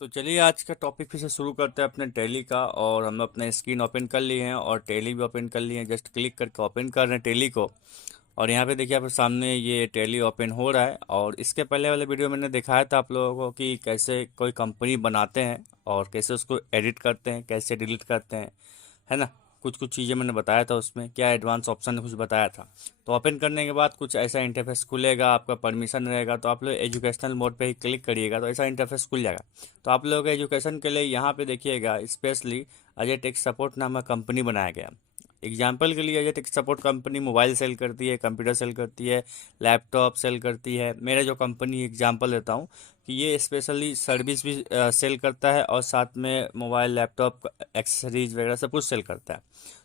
तो चलिए आज का टॉपिक फिर से शुरू करते हैं अपने टैली का। और हम अपने स्क्रीन ओपन कर लिए हैं और टैली भी ओपन कर लिए हैं। जस्ट क्लिक करके ओपन कर रहे हैं टैली को। और यहाँ पे देखिए आपके सामने ये टैली ओपन हो रहा है। और इसके पहले वाले वीडियो मैंने दिखाया था आप लोगों को कि कैसे कोई कंपनी बनाते हैं और कैसे उसको एडिट करते हैं, कैसे डिलीट करते हैं, है ना। कुछ कुछ चीज़ें मैंने बताया था, उसमें क्या एडवांस ऑप्शन कुछ बताया था। तो ओपन करने के बाद कुछ ऐसा इंटरफेस खुलेगा, आपका परमिशन रहेगा। तो आप लोग एजुकेशनल मोड पे ही क्लिक करिएगा तो ऐसा इंटरफेस खुल जाएगा। तो आप लोगों के एजुकेशन के लिए यहाँ पे देखिएगा स्पेशली अजय टेक सपोर्ट नाम का कंपनी बनाया गया। एग्जाम्पल के लिए Ajay tech support company mobile sell करती है, कंप्यूटर सेल करती है, लैपटॉप सेल करती है। मेरा जो कंपनी एग्जाम्पल देता हूँ कि ये स्पेशली सर्विस भी सेल करता है और साथ में मोबाइल लैपटॉप एक्सेसरीज वगैरह सब कुछ सेल करता है।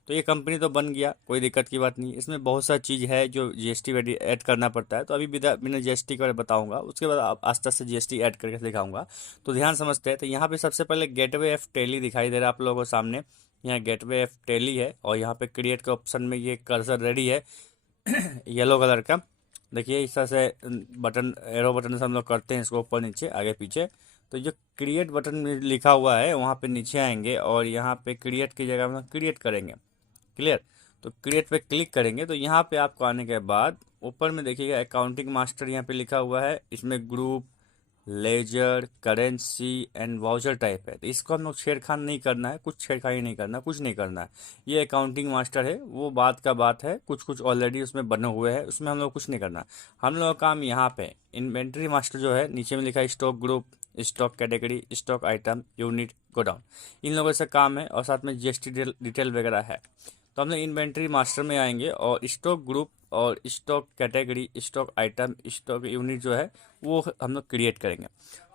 तो ये कंपनी तो बन गया, कोई दिक्कत की बात नहीं। इसमें बहुत सारी चीज़ है जो जीएसटी ऐड करना पड़ता है। तो अभी बिना जीएसटी का बताऊंगा, उसके बाद आस्ते आस्ते जीएसटी ऐड करके दिखाऊंगा। तो ध्यान समझते हैं। तो यहाँ पे सबसे पहले गेटवे एफ टेली दिखाई दे रहा है आप लोगों को सामने। यहाँ गेटवे एफ टेली है और यहाँ पे क्रिएट के ऑप्शन में ये कर्सर रेडी है येलो कलर का। देखिए इस तरह से बटन, एरो बटन से हम लोग करते हैं इसको ऊपर नीचे आगे पीछे। तो जो क्रिएट बटन में लिखा हुआ है वहाँ पे नीचे आएंगे और यहाँ पे क्रिएट की जगह हम क्रिएट करेंगे। क्लियर। तो क्रिएट पे क्लिक करेंगे तो यहाँ पे आपको आने के बाद ऊपर में देखिएगा अकाउंटिंग मास्टर यहाँ पे लिखा हुआ है। इसमें group, ledger, currency and voucher type है। तो इसको हम लोग छेड़खान नहीं करना है, कुछ छेड़खानी नहीं करना, कुछ नहीं करना है। ये अकाउंटिंग मास्टर है, वो बात का बात है। कुछ कुछ ऑलरेडी उसमें बने हुए हैं, उसमें हम लोग कुछ नहीं करना। हम लोग का काम यहाँ पे इन्वेंट्री मास्टर जो है नीचे में लिखा है stock group, stock category, stock item, unit, godown, इन लोगों से काम है। और साथ में जीएसटी डिटेल वगैरह है। तो हम लोग इन्वेंट्री मास्टर में आएंगे और स्टॉक ग्रुप और stock category, stock item, stock unit जो है वो हम लोग क्रिएट करेंगे।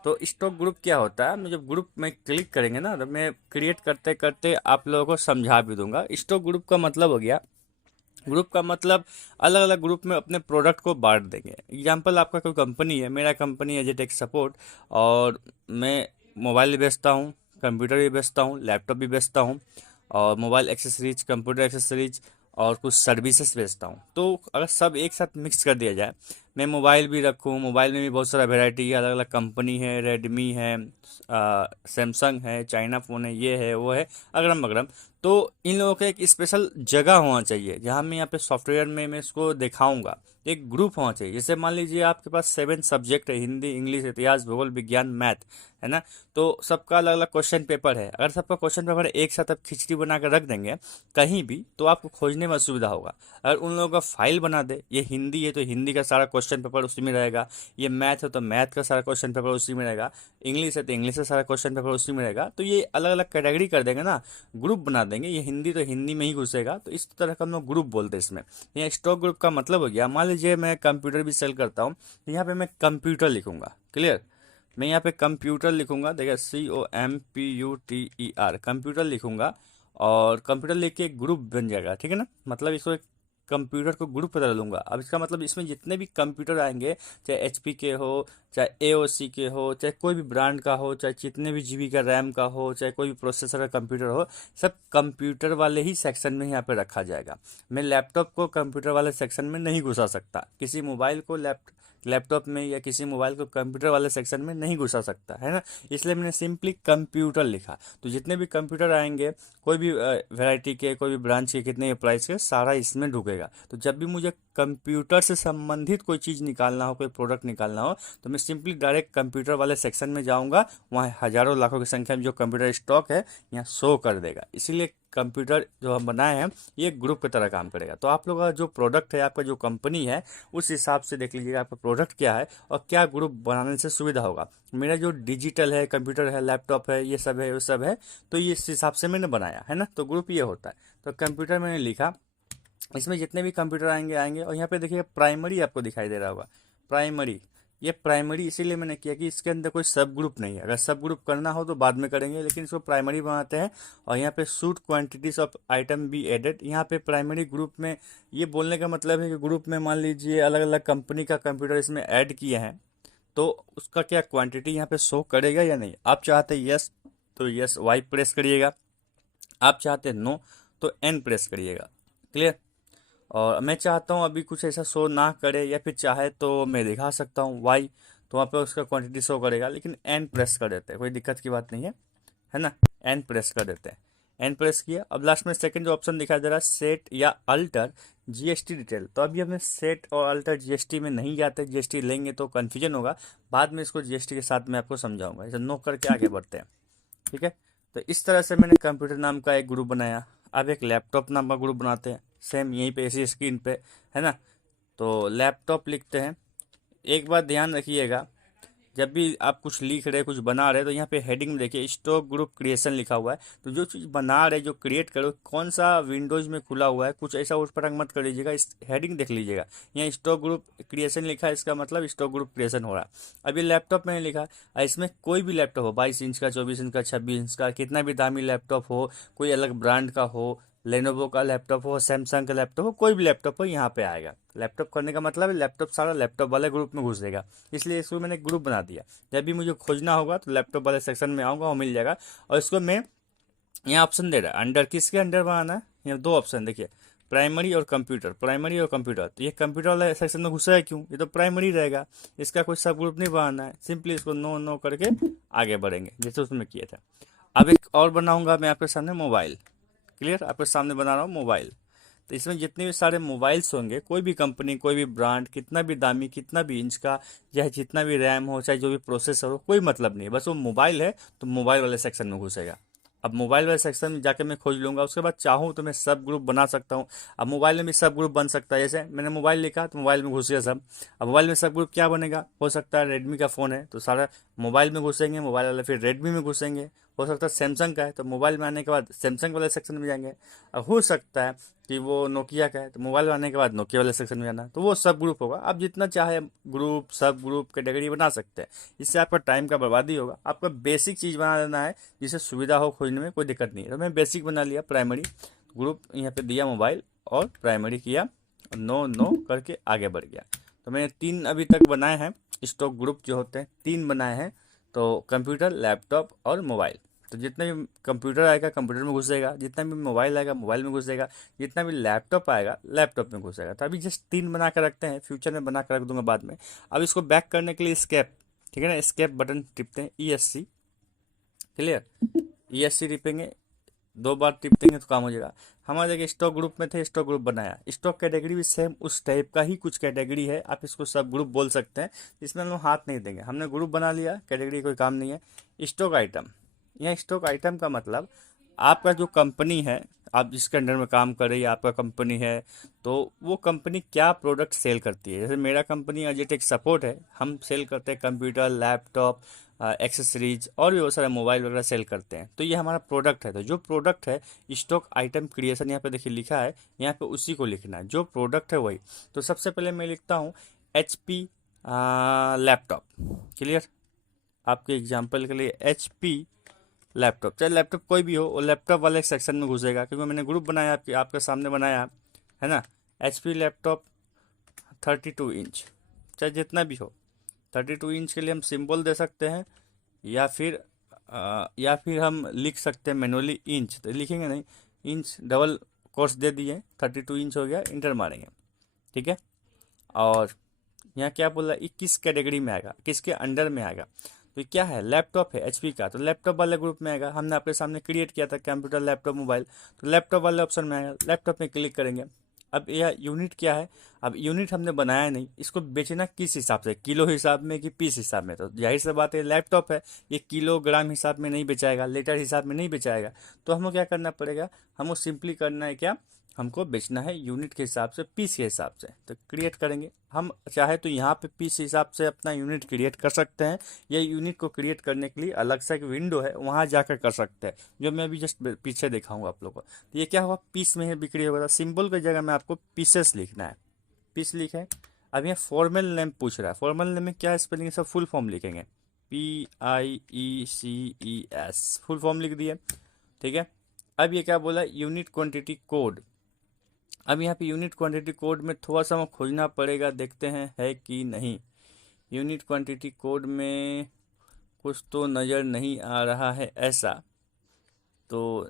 तो स्टॉक ग्रुप क्या होता है, मैं जब ग्रुप में क्लिक करेंगे ना तो मैं क्रिएट करते करते आप लोगों को समझा भी दूंगा। स्टॉक ग्रुप का मतलब हो गया, ग्रुप का मतलब अलग अलग ग्रुप में अपने प्रोडक्ट को बांट देंगे। एग्जांपल आपका कोई कंपनी है, मेरा कंपनी है जेटेक सपोर्ट, और मैं मोबाइल भी बेचता हूँ, कंप्यूटर भी बेचता हूँ, लैपटॉप भी बेचता हूँ, और मोबाइल एक्सेसरीज, कंप्यूटर एक्सेसरीज और कुछ सर्विसेज बेचता हूँ। तो अगर सब एक साथ मिक्स कर दिया जाए, मैं मोबाइल भी रखूँ, मोबाइल में भी बहुत सारा वेराइटी है, अलग अलग कंपनी है, रेडमी है, सैमसंग है, चाइना फ़ोन है, ये है वो है, अगरम बगरम। तो इन लोगों का एक स्पेशल जगह होना चाहिए जहाँ मैं यहाँ पे सॉफ्टवेयर में मैं इसको दिखाऊंगा। एक ग्रुप होना चाहिए। जैसे मान लीजिए आपके पास 7 सब्जेक्ट है, हिंदी, इंग्लिश, इतिहास, भूगोल, विज्ञान, मैथ, है ना। तो सबका अलग अलग क्वेश्चन पेपर है। अगर सबका क्वेश्चन पेपर एक साथ आप खिचड़ी बना कर रख देंगे कहीं भी तो आपको खोजने में असुविधा होगा। अगर उन लोगों का फाइल बना दे, ये हिंदी है तो हिंदी का सारा क्वेश्चन पेपर उसी में रहेगा, ये मैथ है तो मैथ का सारा क्वेश्चन पेपर उसी में रहेगा, इंग्लिश है तो इंग्लिश का सारा क्वेश्चन पेपर उसी में रहेगा। तो ये अलग अलग कैटेगरी कर देंगे ना, ग्रुप बना देंगे। ये हिंदी तो हिंदी में ही घुसेगा। तो इस तरह का हम लोग ग्रुप बोलते हैं इसमें। यहाँ स्टॉक ग्रुप का मतलब हो गया, मान लीजिए मैं कंप्यूटर भी सेल करता हूँ तो यहाँ पे मैं कंप्यूटर लिखूंगा। क्लियर। मैं यहाँ पे कंप्यूटर लिखूंगा, देखिए COMPUTER, कंप्यूटर लिखूंगा। और कंप्यूटर लिख के एक ग्रुप बन जाएगा, ठीक है ना। मतलब इसको एक कंप्यूटर को ग्रुप बता लूंगा। अब इसका मतलब इसमें जितने भी कंप्यूटर आएंगे, चाहे HP के हो, चाहे AOC के हो, चाहे कोई भी ब्रांड का हो, चाहे जितने भी GB का रैम का हो, चाहे कोई भी प्रोसेसर का कंप्यूटर हो, सब कंप्यूटर वाले ही सेक्शन में यहाँ पे रखा जाएगा। मैं लैपटॉप को कंप्यूटर वाले सेक्शन में नहीं घुसा सकता, किसी मोबाइल को लैपटॉप में या किसी मोबाइल को कंप्यूटर वाले सेक्शन में नहीं घुसा सकता, है ना। इसलिए मैंने सिंपली कंप्यूटर लिखा। तो जितने भी कंप्यूटर आएंगे, कोई भी वैरायटी के, कोई भी ब्रांच के, कितने भी प्राइस के, सारा इसमें ढुकेगा। तो जब भी मुझे कंप्यूटर से संबंधित कोई चीज़ निकालना हो, कोई प्रोडक्ट निकालना हो, तो मैं सिंपली डायरेक्ट कंप्यूटर वाले सेक्शन में जाऊंगा। वहाँ हजारों लाखों की संख्या में जो कंप्यूटर स्टॉक है यहाँ शो कर देगा। इसीलिए कंप्यूटर जो हम बनाए हैं ये ग्रुप की तरह काम करेगा। तो आप लोग का जो प्रोडक्ट है, आपका जो कंपनी है, उस हिसाब से देख लीजिएगा आपका प्रोडक्ट क्या है और क्या ग्रुप बनाने से सुविधा होगा। मेरा जो डिजिटल है, कंप्यूटर है, लैपटॉप है, ये सब है, वो सब है, तो ये इस हिसाब से मैंने बनाया है ना। तो ग्रुप ये होता है। तो कंप्यूटर मैंने लिखा, इसमें जितने भी कंप्यूटर आएंगे आएंगे। और यहाँ पे देखिए प्राइमरी आपको दिखाई दे रहा होगा, प्राइमरी। ये प्राइमरी इसीलिए मैंने किया कि इसके अंदर कोई सब ग्रुप नहीं है। अगर सब ग्रुप करना हो तो बाद में करेंगे, लेकिन इसको प्राइमरी बनाते हैं। और यहाँ पे suit quantities of item be added, यहाँ पे प्राइमरी ग्रुप में ये बोलने का मतलब है कि ग्रुप में मान लीजिए अलग अलग कंपनी का कंप्यूटर इसमें ऐड किए हैं, तो उसका क्या क्वांटिटी यहाँ पे शो करेगा या नहीं। आप चाहते यस तो यस, वाई प्रेस करिएगा। आप चाहते नो तो एन प्रेस करिएगा। क्लियर। और मैं चाहता हूँ अभी कुछ ऐसा शो ना करे, या फिर चाहे तो मैं दिखा सकता हूँ वाई। तो वहाँ पे उसका क्वांटिटी शो करेगा, लेकिन एन प्रेस कर देते हैं, कोई दिक्कत की बात नहीं है ना। एन प्रेस कर देते हैं, एन प्रेस किया। अब लास्ट में सेकंड जो ऑप्शन दिखाई दे रहा है सेट या अल्टर जीएसटी डिटेल, तो अभी हमें सेट और अल्टर जीएसटी में नहीं जाते, जीएसटी लेंगे तो कन्फ्यूजन होगा, बाद में इसको जीएसटी के साथ मैं आपको समझाऊंगा। इसे नो करके आगे बढ़ते हैं, ठीक है। तो इस तरह से मैंने कंप्यूटर नाम का एक ग्रुप बनाया। अब एक लैपटॉप नाम का ग्रुप बनाते हैं, सेम यहीं पे इसी स्क्रीन पे, है ना। तो लैपटॉप लिखते हैं। एक बात ध्यान रखिएगा, जब भी आप कुछ लिख रहे कुछ बना रहे तो यहाँ पे हेडिंग में देखिए स्टॉक ग्रुप क्रिएशन लिखा हुआ है। तो जो चीज़ बना रहे जो क्रिएट करो कौन सा विंडोज में खुला हुआ है, कुछ ऐसा उठ पटंग मत कर लीजिएगा, इस हेडिंग देख लीजिएगा। यहाँ स्टॉक ग्रुप क्रिएशन लिखा है, इसका मतलब स्टॉक ग्रुप क्रिएशन हो रहा है। अभी लैपटॉप मैंने लिखा है, इसमें कोई भी लैपटॉप हो, 22 इंच का, 24 इंच का, 26 इंच का, कितना भी दामी लैपटॉप हो, कोई अलग ब्रांड का हो, लेनोवो का लैपटॉप हो, सैमसंग का लैपटॉप हो, कोई भी लैपटॉप हो यहाँ पे आएगा। लैपटॉप करने का मतलब है लैपटॉप सारा लैपटॉप वाले ग्रुप में घुस जाएगा, इसलिए इसको मैंने ग्रुप बना दिया। जब भी मुझे खोजना होगा तो लैपटॉप वाले सेक्शन में आऊँगा, वो मिल जाएगा। और इसको मैं यहाँ ऑप्शन दे रहा है अंडर, किसके अंडर बनाना है, यहाँ दो ऑप्शन देखिए, प्राइमरी और कंप्यूटर, प्राइमरी और कंप्यूटर। तो ये कंप्यूटर वाला सेक्शन में घुसा है क्यों, ये तो प्राइमरी रहेगा, इसका कोई सब ग्रुप नहीं बनाना है, सिंपली इसको नो नो करके आगे बढ़ेंगे जैसे उसमें किया था। अब एक और बनाऊंगा मैं आपके सामने मोबाइल, क्लियर, आपके सामने बना रहा हूँ मोबाइल। तो इसमें जितने भी सारे मोबाइल्स होंगे, कोई भी कंपनी, कोई भी ब्रांड, कितना भी दामी, कितना भी इंच का, चाहे जितना भी रैम हो, चाहे जो भी प्रोसेसर हो, कोई मतलब नहीं है, बस वो मोबाइल है तो मोबाइल वाले सेक्शन में घुसेगा। अब मोबाइल वाले सेक्शन में जाके मैं खोज लूंगा, उसके बाद चाहूँ तो मैं सब ग्रुप बना सकता हूँ। अब मोबाइल में भी सब ग्रुप बन सकता है, जैसे मैंने मोबाइल लिखा तो मोबाइल में घुस गया सब। अब मोबाइल में सब ग्रुप क्या बनेगा, हो सकता है रेडमी का फ़ोन है तो सारा मोबाइल में घुसेंगे, मोबाइल वाले फिर रेडमी में घुसेंगे। हो सकता है सैमसंग का है तो मोबाइल में आने के बाद सैमसंग वाले सेक्शन में जाएंगे। अब हो सकता है कि वो नोकिया का है तो मोबाइल में आने के बाद नोकिया वाले सेक्शन में जाना, तो वो सब ग्रुप होगा। आप जितना चाहे ग्रुप, सब ग्रुप, कैटेगरी बना सकते हैं, इससे आपका टाइम का बर्बादी होगा। आपका बेसिक चीज़ बना लेना है जिससे सुविधा हो खोजने में, कोई दिक्कत नहीं है। तो मैं बेसिक बना लिया, प्राइमरी ग्रुप यहाँ पे दिया मोबाइल, और प्राइमरी किया, नो नो करके आगे बढ़ गया। तो मैंने 3 अभी तक बनाए हैं स्टॉक ग्रुप जो होते हैं, 3 बनाए हैं। तो कंप्यूटर, लैपटॉप और मोबाइल। तो जितना भी कंप्यूटर आएगा कंप्यूटर में घुसेगा, जितना भी मोबाइल आएगा मोबाइल में घुसेगा, जितना भी लैपटॉप आएगा लैपटॉप में घुसेगा। तो अभी जस्ट 3 बना कर रखते हैं, फ्यूचर में बना कर रख दूंगा बाद में। अब इसको बैक करने के लिए स्केप, ठीक है ना, स्केप बटन टिपते हैं, ESC, क्लियर, ESC टिपेंगे, 2 बार टिप देंगे तो काम हो जाएगा। हमारे देखिए स्टॉक ग्रुप में थे, स्टॉक ग्रुप बनाया, स्टॉक कैटेगरी भी सेम उस टाइप का ही कुछ कैटेगरी है, आप इसको सब ग्रुप बोल सकते हैं, इसमें हम लोग हाथ नहीं देंगे। हमने ग्रुप बना लिया, कैटेगरी कोई काम नहीं है। स्टॉक आइटम, यह स्टॉक आइटम का मतलब आपका जो कंपनी है, आप जिसके अंडर में काम कर रही है, आपका कंपनी है, तो वो कंपनी क्या प्रोडक्ट सेल करती है। जैसे मेरा कंपनी अजेटेक सपोर्ट है, हम सेल करते हैं कंप्यूटर, लैपटॉप, एक्सेसरीज और भी बहुत सारे मोबाइल वगैरह सेल करते हैं। तो ये हमारा प्रोडक्ट है, तो जो प्रोडक्ट है स्टॉक आइटम क्रिएशन यहाँ पे देखिए लिखा है, यहाँ पे उसी को लिखना है, जो प्रोडक्ट है वही। तो सबसे पहले मैं लिखता हूँ HP लैपटॉप, क्लियर, आपके एग्जाम्पल के लिए HP लैपटॉप, चाहे लैपटॉप कोई भी हो, वो लैपटॉप वाले सेक्शन में घुसेगा, क्योंकि मैंने ग्रुप बनाया आपके सामने बनाया है ना। HP लैपटॉप 32 इंच, चाहे जितना भी हो, 32 इंच के लिए हम सिंबल दे सकते हैं, या फिर हम लिख सकते हैं मैनुअली इंच, तो लिखेंगे नहीं, इंच डबल कोर्स दे दिए, 32 इंच हो गया, इंटर मारेंगे, ठीक है। और यहाँ क्या बोल रहा है, 21 कैटेगरी में आएगा, किसके अंडर में आएगा, तो क्या है, लैपटॉप है HP का, तो लैपटॉप वाले ग्रुप में आएगा। हमने आपके सामने क्रिएट किया था कंप्यूटर, लैपटॉप, मोबाइल, तो लैपटॉप वाले ऑप्शन में आएगा, लैपटॉप में क्लिक करेंगे। अब यह यूनिट क्या है, अब यूनिट हमने बनाया नहीं, इसको बेचना किस हिसाब से, किलो हिसाब में कि पीस हिसाब में, तो जाहिर सी बात है लैपटॉप है, ये किलोग्राम हिसाब में नहीं बेचाएगा, लीटर हिसाब में नहीं बेचाएगा। तो हमको क्या करना पड़ेगा, हमको सिंपली करना है क्या, हमको बेचना है यूनिट के हिसाब से, पीस के हिसाब से। तो क्रिएट करेंगे, हम चाहे तो यहाँ पे पीस हिसाब से अपना यूनिट क्रिएट कर सकते हैं, या यूनिट को क्रिएट करने के लिए अलग से एक विंडो है, वहाँ जाकर कर सकते हैं, जो मैं अभी जस्ट पीछे दिखाऊंगा आप लोगों को। तो ये क्या हुआ, पीस में है बिक्री होगा, सिंबल की जगह में आपको पीसेस लिखना है, पीस लिखे। अब यहाँ फॉर्मल नेम पूछ रहा है, फॉर्मल नेम में क्या स्पेलिंग, सब फुल फॉर्म लिखेंगे, PIECES, फुल फॉर्म लिख दिए, ठीक है। अब ये क्या बोला, यूनिट क्वांटिटी कोड। अब यहाँ पे यूनिट क्वांटिटी कोड में थोड़ा सा हमें खोजना पड़ेगा, देखते हैं है कि नहीं। यूनिट क्वांटिटी कोड में कुछ तो नज़र नहीं आ रहा है ऐसा, तो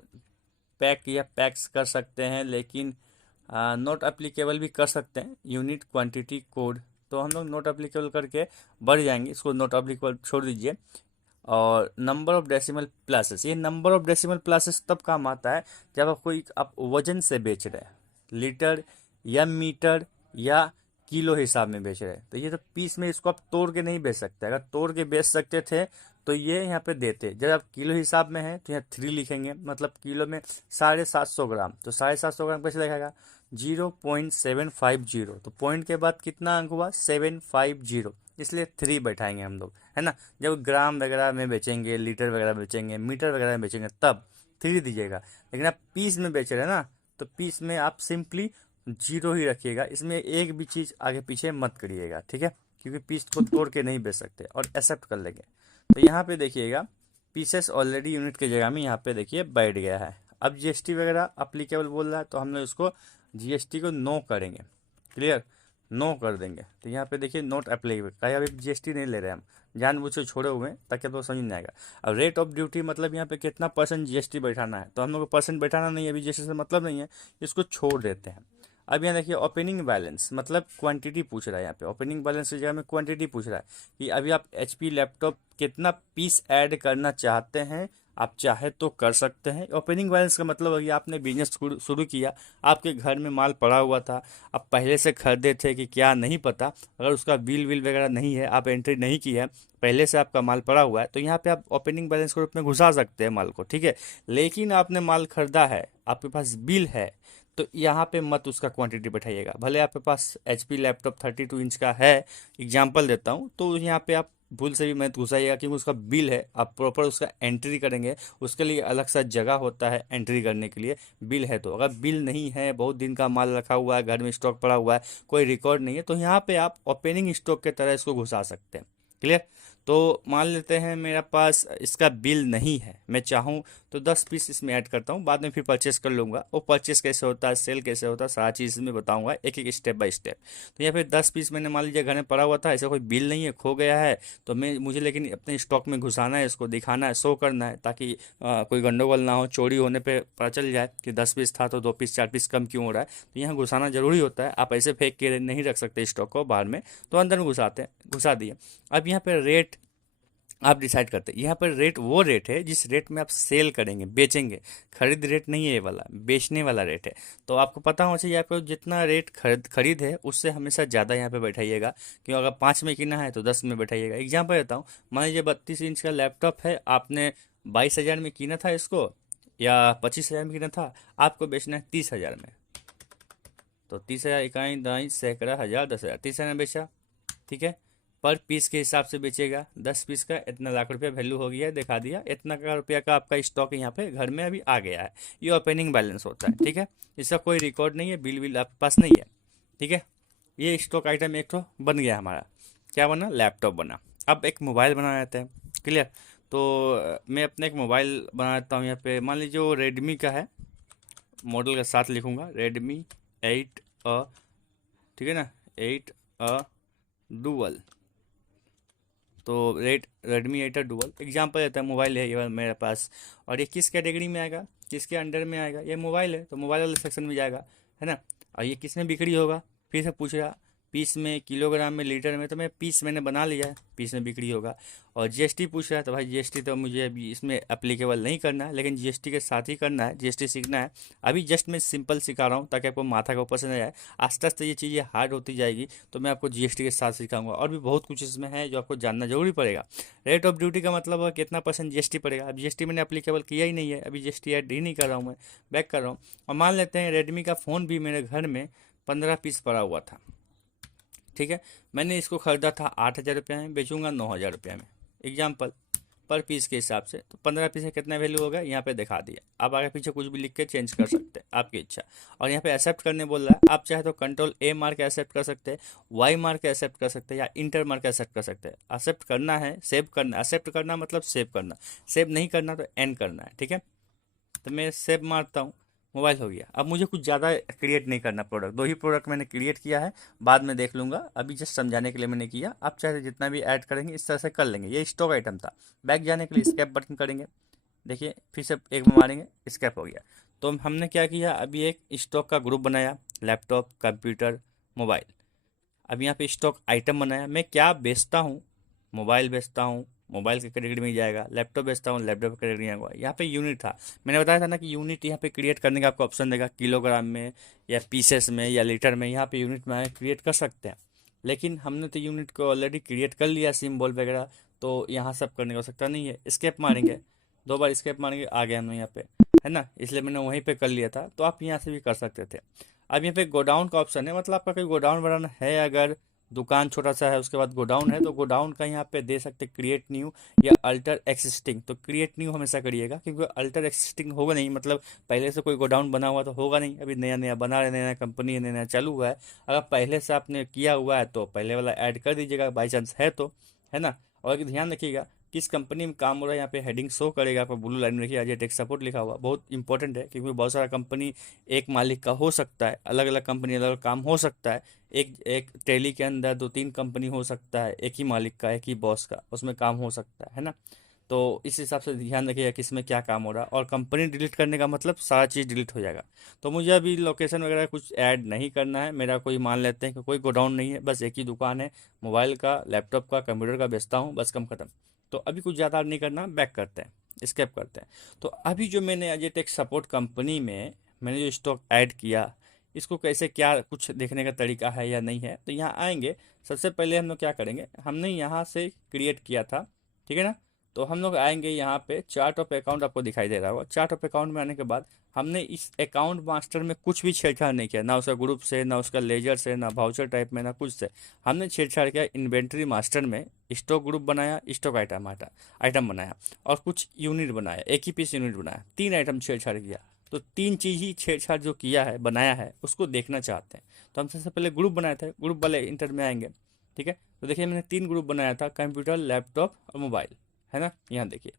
पैक या पैक्स कर सकते हैं, लेकिन नॉट अप्लीकेबल भी कर सकते हैं यूनिट क्वांटिटी कोड, तो हम लोग नॉट एप्लीकेबल करके बढ़ जाएंगे, इसको नॉट एप्लीकेबल छोड़ दीजिए। और नंबर ऑफ डेसिमल प्लेसेस, ये नंबर ऑफ डेसिमल प्लेसेस तब काम आता है जब आप वजन से बेच रहे हैं, लीटर या मीटर या किलो हिसाब में बेच रहे हैं। तो ये तो पीस में, इसको आप तोड़ के नहीं बेच सकते। अगर तोड़ के बेच सकते थे तो ये यहाँ पे देते। जब आप किलो हिसाब में है तो यहाँ 3 लिखेंगे, मतलब किलो में 750 ग्राम। तो 750 ग्राम कैसे लिखेगा, 0.750। तो पॉइंट के बाद कितना अंक हुआ, 750, इसलिए 3 बैठाएंगे हम लोग, है ना। जब ग्राम वगैरह में बेचेंगे, लीटर वगैरह बेचेंगे, मीटर वगैरह में बेचेंगे, तब 3 दीजिएगा। लेकिन आप पीस में बेच रहे हैं ना, तो पीस में आप सिंपली 0 ही रखिएगा, इसमें एक भी चीज़ आगे पीछे मत करिएगा, ठीक है, क्योंकि पीस को तोड़ के नहीं बेच सकते। और एक्सेप्ट कर लेंगे। तो यहाँ पे देखिएगा, पीसेस ऑलरेडी यूनिट की जगह में यहाँ पे देखिए बैठ गया है। अब जीएसटी वगैरह अप्लीकेबल बोल रहा है, तो हम लोग इसको जीएसटी को नो करेंगे, क्लियर, नो कर देंगे। तो यहाँ पे देखिए नोट एप्लीकेबल, कहीं अभी जीएसटी नहीं ले रहे हम, जानबूझ के छोड़े हुए हैं ताकि तो समझ नहीं आएगा। अब रेट ऑफ ड्यूटी मतलब यहाँ पे कितना % जीएसटी बैठाना है, तो हम लोग को परसेंट बैठाना नहीं है, अभी जीएसटी से मतलब नहीं है, इसको छोड़ देते हैं। अब यहाँ देखिए ओपनिंग बैलेंस मतलब क्वांटिटी पूछ रहा है, यहाँ पे ओपनिंग बैलेंस की जगह में क्वांटिटी पूछ रहा है कि अभी आप एचपी लैपटॉप कितना पीस ऐड करना चाहते हैं, आप चाहे तो कर सकते हैं। ओपनिंग बैलेंस का मतलब है कि आपने बिजनेस शुरू किया, आपके घर में माल पड़ा हुआ था, आप पहले से खरीदे थे कि क्या नहीं पता, अगर उसका बिल विल वगैरह नहीं है, आप एंट्री नहीं की है, पहले से आपका माल पड़ा हुआ है, तो यहाँ पे आप ओपनिंग बैलेंस के रूप में घुसा सकते हैं माल को, ठीक है। लेकिन आपने माल खरीदा है, आपके पास बिल है, तो यहाँ पे मत उसका क्वांटिटी बैठाइएगा। भले आपके पास एचपी लैपटॉप 32 इंच का है, एग्जाम्पल देता हूँ, तो यहाँ पे आप भूल से भी मत घुसाइएगा, क्योंकि उसका बिल है, आप प्रॉपर उसका एंट्री करेंगे, उसके लिए अलग सा जगह होता है एंट्री करने के लिए। बिल है तो, अगर बिल नहीं है, बहुत दिन का माल रखा हुआ है, घर में स्टॉक पड़ा हुआ है, कोई रिकॉर्ड नहीं है, तो यहाँ पे आप ओपनिंग स्टॉक की तरह इसको घुसा सकते हैं, क्लियर। तो मान लेते हैं मेरा पास इसका बिल नहीं है, मैं चाहूँ तो 10 पीस इसमें ऐड करता हूँ, बाद में फिर परचेस कर लूँगा। वो परचेस कैसे होता है, सेल कैसे होता है, सारा चीज़ इसमें बताऊँगा एक एक स्टेप बाय स्टेप। तो यहाँ पे 10 पीस मैंने मान लीजिए घर में पड़ा हुआ था, ऐसा कोई बिल नहीं है, खो गया है, तो मुझे लेकिन अपने स्टॉक में घुसाना है, इसको दिखाना है, शो करना है, ताकि कोई गंडोगोल ना हो, चोरी होने पर पता चल जाए कि 10 पीस था तो 2 पीस 4 पीस कम क्यों हो रहा है। तो यहाँ घुसाना जरूरी होता है, आप ऐसे फेंक के नहीं रख सकते स्टॉक को बाहर में, तो अंदर में घुसा दिए। अब यहाँ पर रेट आप डिसाइड करते हैं। यहाँ पर रेट वो रेट है जिस रेट में आप सेल करेंगे, बेचेंगे। खरीद रेट नहीं है ये वाला, बेचने वाला रेट है। तो आपको पता होना चाहिए, यहाँ पर जितना रेट खरीद है उससे हमेशा ज़्यादा यहाँ पे बैठाइएगा, क्योंकि अगर 5 में किना है तो 10 में बैठाइएगा। एग्जाम्पल देता हूँ, मान लीजिए 32 इंच का लैपटॉप है, आपने 22,000 में किना था इसको, या 25,000 में किना था, आपको बेचना है 30,000 में। तो 30,000 इकाई दाई सैकड़ा हज़ार 10,000, 30,000 में बेचा, ठीक है। पर पीस के हिसाब से बेचेगा, 10 पीस का इतना लाख रुपया वैल्यू हो गया है, दिखा दिया, इतना का रुपया का आपका स्टॉक यहाँ पे घर में अभी आ गया है। ये ओपनिंग बैलेंस होता है, ठीक है। इसका कोई रिकॉर्ड नहीं है, बिल विल आपके पास नहीं है, ठीक है। ये स्टॉक आइटम एक तो बन गया हमारा, क्या बना, लैपटॉप बना। अब एक मोबाइल बना लेते हैं, क्लियर। तो मैं अपने एक मोबाइल बना देता हूँ। यहाँ पे मान लीजिए वो रेडमी का है, मॉडल के साथ लिखूँगा रेडमी 8A, ठीक है ना, 8A डुअल। तो रेडमी 8 डुअल एग्जाम्पल देता है, मोबाइल है ये मेरे पास। और ये किस कैटेगरी में आएगा, किसके अंडर में आएगा, ये मोबाइल है तो मोबाइल वाले सेक्शन में जाएगा, है ना। और ये किस में बिक्री होगा, फिर से पूछ रहा, पीस में, किलोग्राम में, लीटर में, तो मैं पीस मैंने बना लिया है, पीस में बिक्री होगा। और जीएसटी पूछ रहा है, तो भाई जीएसटी तो मुझे अभी इसमें एप्लीकेबल नहीं करना है, लेकिन जीएसटी के साथ ही करना है, जीएसटी सीखना है। अभी जस्ट मैं सिंपल सिखा रहा हूँ ताकि आपको माथा के ऊपर से नहीं आए, आस्ते आस्ते ये चीज़ें हार्ड होती जाएगी, तो मैं आपको जीएसटी के साथ सिखाऊंगा। और भी बहुत कुछ इसमें है जो आपको जानना जरूरी पड़ेगा। रेट ऑफ ड्यूटी का मतलब है कितना % जीएसटी पड़ेगा। अब जीएसटी मैंने एप्लीकेबल किया ही नहीं है, अभी जीएसटी ऐड ही नहीं कर रहा हूँ, मैं बैक कर रहा हूँ। और मान लेते हैं रेडमी का फ़ोन भी मेरे घर में 15 पीस पड़ा हुआ था, ठीक है। मैंने इसको ख़रीदा था 8,000 रुपये में, बेचूंगा 9,000 रुपये में, एग्जाम्पल पर पीस के हिसाब से। तो 15 पीस का कितना वैल्यू होगा, यहाँ पे दिखा दिया। आप आगे पीछे कुछ भी लिख के चेंज कर सकते हैं, आपकी इच्छा। और यहाँ पे एक्सेप्ट करने बोल रहा है, आप चाहे तो Ctrl+A मार के एक्सेप्ट कर सकते हैं, वाई मार के एक्सेप्ट कर सकते हैं, या इंटर मार के एक्सेप्ट कर सकते हैं। एक्सेप्ट करना है, सेव करना, एक्सेप्ट करना मतलब सेव करना, सेव नहीं करना तो एंड करना है, ठीक है। तो मैं सेव मारता हूँ, मोबाइल हो गया। अब मुझे कुछ ज़्यादा क्रिएट नहीं करना, प्रोडक्ट 2 ही प्रोडक्ट मैंने क्रिएट किया है, बाद में देख लूँगा, अभी जस्ट समझाने के लिए मैंने किया। आप चाहे जितना भी ऐड करेंगे इस तरह से कर लेंगे। ये स्टॉक आइटम था, बैक जाने के लिए स्केप बटन करेंगे, देखिए फिर से एक मारेंगे, स्केप हो गया। तो हमने क्या किया, अभी एक स्टॉक का ग्रुप बनाया, लैपटॉप, कंप्यूटर, मोबाइल। अब यहाँ पे स्टॉक आइटम बनाया, मैं क्या बेचता हूँ, मोबाइल बेचता हूँ, मोबाइल के कैटेगरी में ही जाएगा, लैपटॉप बेचता हूँ, लैपटॉप के कैटेगरी में आएगा। यहाँ पे यूनिट था, मैंने बताया था ना कि यूनिट यहाँ पे क्रिएट करने का आपको ऑप्शन देगा, किलोग्राम में या पीसेस में या लीटर में, यहाँ पे यूनिट में क्रिएट कर सकते हैं। लेकिन हमने तो यूनिट को ऑलरेडी क्रिएट कर लिया सिंबल वगैरह, तो यहाँ सब करने की आवश्यकता नहीं है। स्केप मारेंगे, 2 बार स्केप मारेंगे, आ गए हम यहाँ पे, है ना, इसलिए मैंने वहीं पे कर लिया था, तो आप यहाँ से भी कर सकते थे। अब यहाँ पे गोडाउन का ऑप्शन है, मतलब आपका कोई गोडाउन बनाना है, अगर दुकान छोटा सा है उसके बाद गोडाउन है, तो गोडाउन का यहाँ पे दे सकते क्रिएट न्यू या अल्टर एक्सिस्टिंग। तो क्रिएट न्यू हमेशा करिएगा, क्योंकि अल्टर एक्सिस्टिंग होगा नहीं, मतलब पहले से कोई गोडाउन बना हुआ तो होगा नहीं, अभी नया नया बना रहे, नया नया कंपनी है, नया नया चालू हुआ है। अगर पहले से आपने किया हुआ है तो पहले वाला ऐड कर दीजिएगा, बाई चांस है तो, है ना। और ध्यान रखिएगा किस कंपनी में काम हो रहा है, यहाँ पे हेडिंग शो करेगा आपको, ब्लू लाइन में रखिए अजय टेक सपोर्ट लिखा हुआ, बहुत इंपॉर्टेंट है, क्योंकि बहुत सारा कंपनी एक मालिक का हो सकता है, अलग अलग कंपनी अलग अलग काम हो सकता है। एक एक टैली के अंदर 2-3 कंपनी हो सकता है, एक ही मालिक का, एक ही बॉस का, उसमें काम हो सकता है ना। तो इस हिसाब से ध्यान रखिएगा किस में क्या काम हो रहा है। और कंपनी डिलीट करने का मतलब सारा चीज़ डिलीट हो जाएगा। तो मुझे अभी लोकेशन वगैरह कुछ ऐड नहीं करना है, मेरा कोई मान लेते हैं कि कोई गोडाउन नहीं है, बस एक ही दुकान है, मोबाइल का, लैपटॉप का, कंप्यूटर का बेचता हूँ, बस, कम खत्म। तो अभी कुछ ज़्यादा नहीं करना, बैक करते हैं, स्केप करते हैं। तो अभी जो मैंने अजय टेक सपोर्ट कंपनी में मैंने जो स्टॉक ऐड किया, इसको कैसे क्या कुछ देखने का तरीका है या नहीं है, तो यहाँ आएंगे। सबसे पहले हम लोग क्या करेंगे, हमने यहाँ से क्रिएट किया था, ठीक है ना। तो हम लोग आएंगे यहाँ पे, चार्ट ऑफ अकाउंट आपको दिखाई दे रहा होगा। चार्ट ऑफ अकाउंट में आने के बाद हमने इस अकाउंट मास्टर में कुछ भी छेड़छाड़ नहीं किया, ना उसका ग्रुप से, ना उसका लेजर से, ना वाउचर टाइप में, ना कुछ से हमने छेड़छाड़ किया। इन्वेंट्री मास्टर में स्टॉक ग्रुप बनाया, स्टॉक आइटम बनाया, और कुछ यूनिट बनाया, एक ही पीस यूनिट बनाया, 3 आइटम छेड़छाड़ किया। तो 3 चीज़ ही छेड़छाड़ जो किया है, बनाया है, उसको देखना चाहते हैं। तो हम सबसे पहले ग्रुप बनाए थे, ग्रुप वाले इंटर में आएंगे, ठीक है। तो देखिए मैंने 3 ग्रुप बनाया था, कंप्यूटर, लैपटॉप और मोबाइल, है ना। यहाँ देखिए,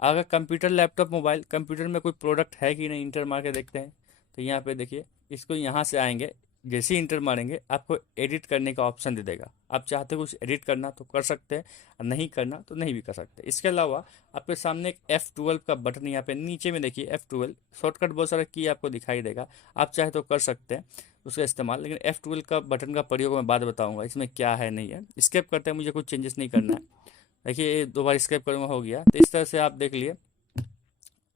अगर कंप्यूटर, लैपटॉप, मोबाइल, कंप्यूटर में कोई प्रोडक्ट है कि नहीं, इंटर मार के देखते हैं। तो यहाँ पे देखिए, इसको यहाँ से आएंगे, जैसे ही इंटर मारेंगे आपको एडिट करने का ऑप्शन दे देगा। आप चाहते हो कुछ एडिट करना तो कर सकते हैं, और नहीं करना तो नहीं भी कर सकते। इसके अलावा आपके सामने एक F12 का बटन, यहाँ पे नीचे में देखिए F12 शॉर्टकट, बहुत सारा की आपको दिखाई देगा, आप चाहे तो कर सकते हैं उसका इस्तेमाल। लेकिन F12 का बटन का प्रयोग मैं बाद बताऊंगा इसमें क्या है नहीं है। स्केप करते हैं, मुझे कुछ चेंजेस नहीं करना है। देखिए ये 2 बार स्केप करूँगा, हो गया। तो इस तरह से आप देख लिए,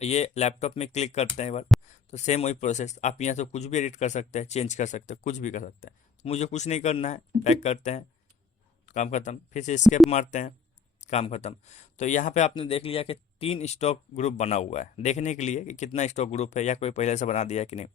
ये लैपटॉप में क्लिक करते हैं एक बार, तो सेम वही प्रोसेस, आप यहाँ से कुछ भी एडिट कर सकते हैं, चेंज कर सकते हैं, कुछ भी कर सकते हैं। तो मुझे कुछ नहीं करना है, बैक करते हैं, काम खत्म, फिर से स्केप मारते हैं, काम खत्म। तो यहाँ पे आपने देख लिया कि 3 स्टॉक ग्रुप बना हुआ है, देखने के लिए कि कितना स्टॉक ग्रुप है या कोई पहले से बना दिया है कि नहीं।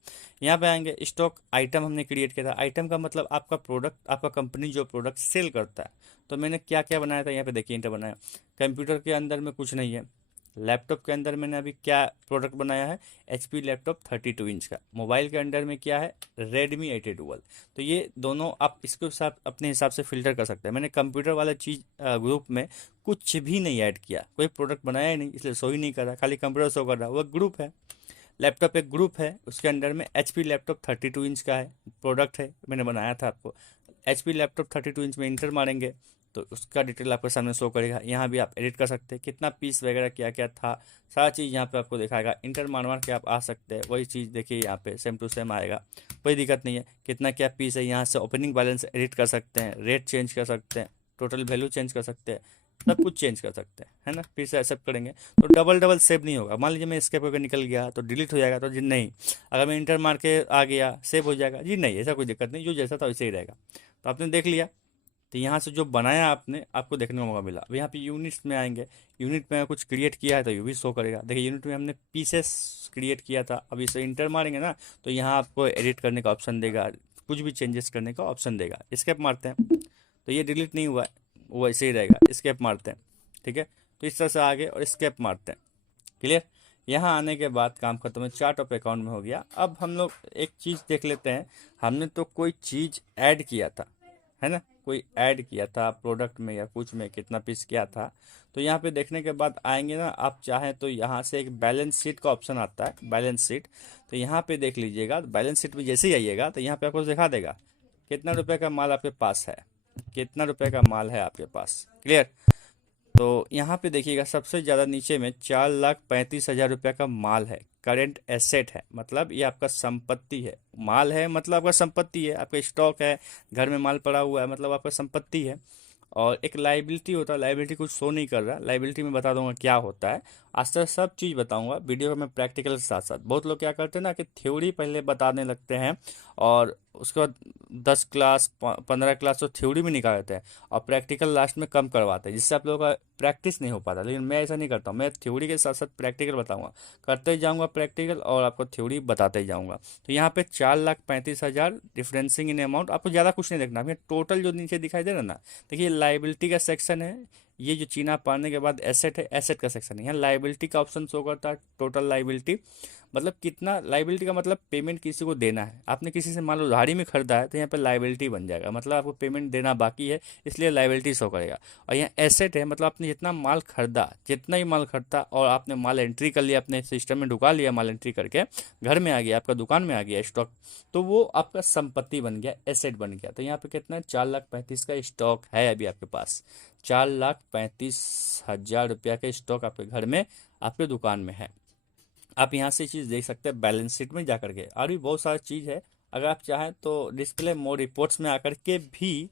यहाँ पे आएंगे, स्टॉक आइटम हमने क्रिएट किया था। आइटम का मतलब आपका प्रोडक्ट, आपका कंपनी जो प्रोडक्ट सेल करता है। तो मैंने क्या क्या बनाया था, यहाँ पे देखिए, इंटर बनाया। कंप्यूटर के अंदर में कुछ नहीं है। लैपटॉप के अंदर मैंने अभी क्या प्रोडक्ट बनाया है, HP लैपटॉप 32 इंच का। मोबाइल के अंदर में क्या है, Redmi 8A डुअल। तो ये दोनों आप इसके साथ अपने हिसाब से फिल्टर कर सकते हैं। मैंने कंप्यूटर वाला चीज़ ग्रुप में कुछ भी नहीं ऐड किया, कोई प्रोडक्ट बनाया ही नहीं, इसलिए शो ही नहीं कर रहा, खाली कंप्यूटर शो कर रहा, वो ग्रुप है। लैपटॉप एक ग्रुप है, उसके अंदर में HP लैपटॉप 32 इंच का है, प्रोडक्ट है, मैंने बनाया था आपको। HP लैपटॉप 32 इंच में इंटर मारेंगे तो उसका डिटेल आपके सामने शो करेगा। यहाँ भी आप एडिट कर सकते हैं, कितना पीस वगैरह क्या क्या था, सारा चीज़ यहाँ पे आपको दिखाएगा। इंटर मार के आप आ सकते हैं, वही चीज़ देखिए यहाँ पे सेम टू सेम आएगा, कोई दिक्कत नहीं है। कितना क्या पीस है, यहाँ से ओपनिंग बैलेंस एडिट कर सकते हैं, रेट चेंज कर सकते हैं, टोटल वैल्यू चेंज कर सकते हैं, सब कुछ चेंज कर सकते हैं, है ना। फिर से एक्सेप्ट करेंगे तो डबल डबल सेव नहीं होगा। मान लीजिए मैं स्केप होकर निकल गया तो डिलीट हो जाएगा, तो जी नहीं। अगर मैं इंटर मार के आ गया, सेव हो जाएगा, जी नहीं, ऐसा कोई दिक्कत नहीं, जो जैसा था वैसे ही रहेगा। तो आपने देख लिया, तो यहाँ से जो बनाया आपने, आपको देखने को मौका मिला। अब यहाँ पे यूनिट्स में आएंगे, यूनिट में कुछ क्रिएट किया है तो ये भी शो करेगा। देखिए यूनिट में हमने पीसेस क्रिएट किया था, अब इसे इंटर मारेंगे ना तो यहाँ आपको एडिट करने का ऑप्शन देगा, कुछ भी चेंजेस करने का ऑप्शन देगा। स्केप मारते हैं तो ये डिलीट नहीं हुआ है, वो ऐसे ही रहेगा, स्केप मारते हैं, ठीक है। तो इस तरह से आगे और स्केप मारते हैं, क्लियर। यहाँ आने के बाद काम खत्म है, चार्ट ऑफ अकाउंट में हो गया। अब हम लोग एक चीज़ देख लेते हैं, हमने तो कोई चीज़ ऐड किया था, है ना, कोई ऐड किया था प्रोडक्ट में या कुछ में, कितना पीस किया था। तो यहाँ पे देखने के बाद आएंगे ना, आप चाहें तो यहाँ से एक बैलेंस शीट का ऑप्शन आता है, बैलेंस शीट। तो यहाँ पे देख लीजिएगा, बैलेंस शीट में जैसे ही आइएगा तो यहाँ पे आपको दिखा देगा कितना रुपए का माल आपके पास है, कितना रुपए का माल है आपके पास, क्लियर। तो यहाँ पे देखिएगा सबसे ज़्यादा नीचे में 4,35,000 रुपये का माल है, करेंट एसेट है, मतलब ये आपका संपत्ति है। माल है मतलब आपका संपत्ति है, आपका स्टॉक है, घर में माल पड़ा हुआ है, मतलब आपका संपत्ति है। और एक लाइबिलिटी होता है, लाइबिलिटी कुछ शो नहीं कर रहा, लाइबिलिटी में बता दूंगा क्या होता है। आज तक सब चीज़ बताऊंगा वीडियो में प्रैक्टिकल के साथ साथ। बहुत लोग क्या करते हैं ना कि थ्योरी पहले बताने लगते हैं और उसके बाद 10 क्लास 15 क्लास तो थ्योरी में निकाल देते हैं और प्रैक्टिकल लास्ट में कम करवाते हैं, जिससे आप लोगों का प्रैक्टिस नहीं हो पाता। लेकिन मैं ऐसा नहीं करता हूँ, मैं थ्योरी के साथ साथ प्रैक्टिकल बताऊंगा, करते ही जाऊँगा प्रैक्टिकल और आपको थ्योरी बताते ही जाऊँगा। तो यहाँ पे 4,35,000 डिफरेंसिंग इन अमाउंट, आपको ज़्यादा कुछ नहीं देखना। अभी टोटल जो नीचे दिखाई दे रहा है ना, देखिए लाइबिलिटी का सेक्शन है, ये जो चीना पाने के बाद एसेट है, एसेट का सेक्शन है। यहाँ लाइबिलिटी का ऑप्शन शो करता है, टोटल लाइबिलिटी मतलब कितना, लाइबिलिटी का मतलब पेमेंट किसी को देना है। आपने किसी से मान लो उधारी में खरीदा है तो यहाँ पे लाइबिलिटी बन जाएगा, मतलब आपको पेमेंट देना बाकी है, इसलिए लाइबिलिटी शो करेगा। और यहाँ एसेट है, मतलब आपने जितना माल खरीदा, जितना ही माल खरीदा और आपने माल एंट्री कर लिया, अपने सिस्टम में ढुका लिया, माल एंट्री करके घर में आ गया, आपका दुकान में आ गया स्टॉक, तो वो आपका संपत्ति बन गया, एसेट बन गया। तो यहाँ पे कितना है, 4,35,000 का स्टॉक है अभी आपके पास। 4,35,000 रुपया का स्टॉक आपके घर में, आपके दुकान में है। आप यहाँ से चीज़ देख सकते हैं बैलेंस शीट में जा करके। और भी बहुत सारी चीज़ है, अगर आप चाहें तो डिस्प्ले मोर रिपोर्ट्स में आकर के भी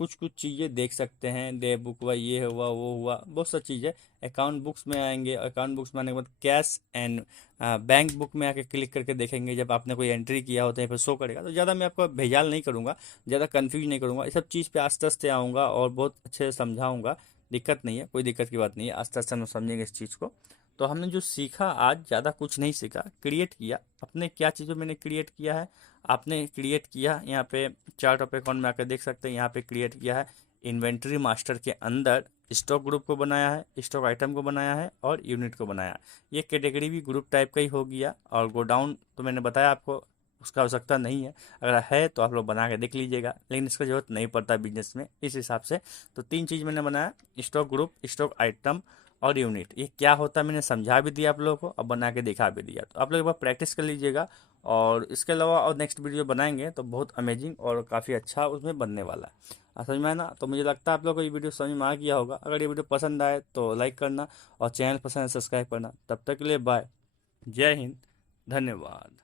कुछ कुछ चीज़ें देख सकते हैं। डे बुक हुआ, ये हुआ, वो हुआ, बहुत सारी चीज़ें। अकाउंट बुक्स में आएंगे, अकाउंट बुक्स में आने के बाद कैश एंड बैंक बुक में आके क्लिक करके देखेंगे, जब आपने कोई एंट्री किया होता है फिर शो करेगा। तो ज़्यादा मैं आपको भेजाल नहीं करूँगा, ज़्यादा कन्फ्यूज नहीं करूँगा, ये सब चीज़ पे आस्ते आस्ते आऊँगा और बहुत अच्छे से समझाऊँगा। दिक्कत नहीं है, कोई दिक्कत की बात नहीं है, आस्ते आस्ते हम समझेंगे इस चीज़ को। तो हमने जो सीखा आज, ज़्यादा कुछ नहीं सीखा, क्रिएट किया अपने। क्या चीज़ों मैंने क्रिएट किया है, आपने क्रिएट किया यहाँ पे चार्ट ऑफ अकाउंट में आकर देख सकते हैं। यहाँ पे क्रिएट किया है इन्वेंट्री मास्टर के अंदर, स्टॉक ग्रुप को बनाया है, स्टॉक आइटम को बनाया है और यूनिट को बनाया। ये कैटेगरी भी ग्रुप टाइप का ही हो गया। और गोडाउन तो मैंने बताया आपको, उसका आवश्यकता नहीं है, अगर है तो आप लोग बना के देख लीजिएगा, लेकिन इसका जरूरत नहीं पड़ता बिजनेस में इस हिसाब से। तो 3 चीज़ मैंने बनाया, स्टॉक ग्रुप, स्टॉक आइटम और यूनिट। ये क्या होता है मैंने समझा भी दिया आप लोगों को और बना के दिखा भी दिया। तो आप लोग एक बार प्रैक्टिस कर लीजिएगा। और इसके अलावा और नेक्स्ट वीडियो बनाएंगे तो बहुत अमेजिंग और काफ़ी अच्छा उसमें बनने वाला है। समझ में आया ना? तो मुझे लगता है आप लोग को ये वीडियो समझ में आ गया होगा। अगर ये वीडियो पसंद आए तो लाइक करना और चैनल पसंद है सब्सक्राइब करना। तब तक के लिए बाय, जय हिंद, धन्यवाद।